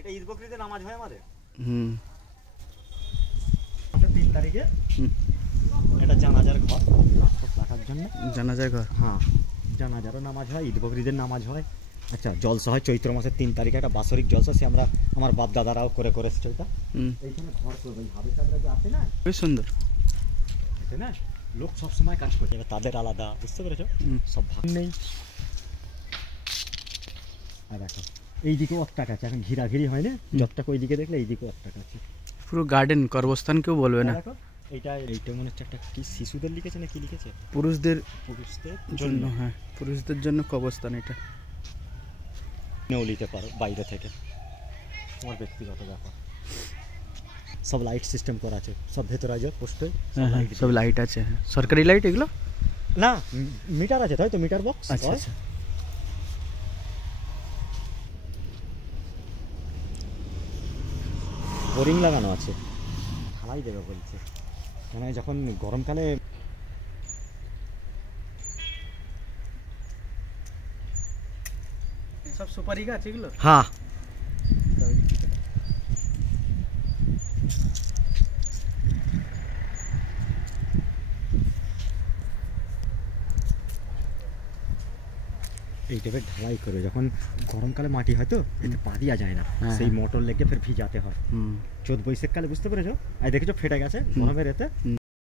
এটা ঈদ বকরিতে নামাজ হয় আমাদের। 3 তারিখে এটা জানাজার ঘর রাখার জন্য। জানাজার ঘর? হ্যাঁ, জানাজারও নামাজ হয়, ঈদ বকরিদের নামাজ হয়। আচ্ছা, জলসা হয় চৈত্র মাসের 3 তারিখে, একটা বাৎসরিক জলসা, সে আমরা আমার বাপ দাদারাও করে করে এসেছে। ওইটা এইখানে ঘর করবে, ভাবে চাঁদরা যে আছে না, খুব সুন্দর। এটা না লোক সব সময় কাজ করছে, তাদের আলাদা, বুঝতে পেরেছো? সব ভাগ নেই। আর দেখো এইদিকেও 1 টাকা আছে, এখন ঘিরাঘিরি হয় না, যতটা ওইদিকে দেখলে এইদিকেও 1 টাকা আছে। পুরো গার্ডেন, কর্মস্থান কেউ বলবে না। দেখো এইটা মনে হচ্ছে একটা কি শিশুদের লিখেছে না কি লিখেছে, পুরুষদের জন্য। হ্যাঁ, পুরুষদের জন্য কবরস্থান। এটা নেও নিতে পারো বাইরে থেকে, তোমার ব্যক্তিগত ব্যাপার। সব লাইট সিস্টেম করা আছে, সব ভেতরে আছে পোস্টে, সব লাইট আছে। সরকারি লাইট এগুলো না, মিটার আছে, তাই তো, মিটার বক্স। আচ্ছা আচ্ছা। বোরিং লাগানো আছে, ঢালাই দেবে বলছে, মানে যখন গরমকালে। সব সুপারি গাছ এগুলো? হ্যাঁ, এই টাইপের ঢালাই করে, যখন গরমকালে মাটি হয় তো এতে পা দিয়া যায় না, সেই মোটর লেগে ফের ভিজাতে হয়। চোদ্দ বৈশাখ কালে, বুঝতে পেরেছো? আর দেখেছো ফেটে গেছে গরমের এতে।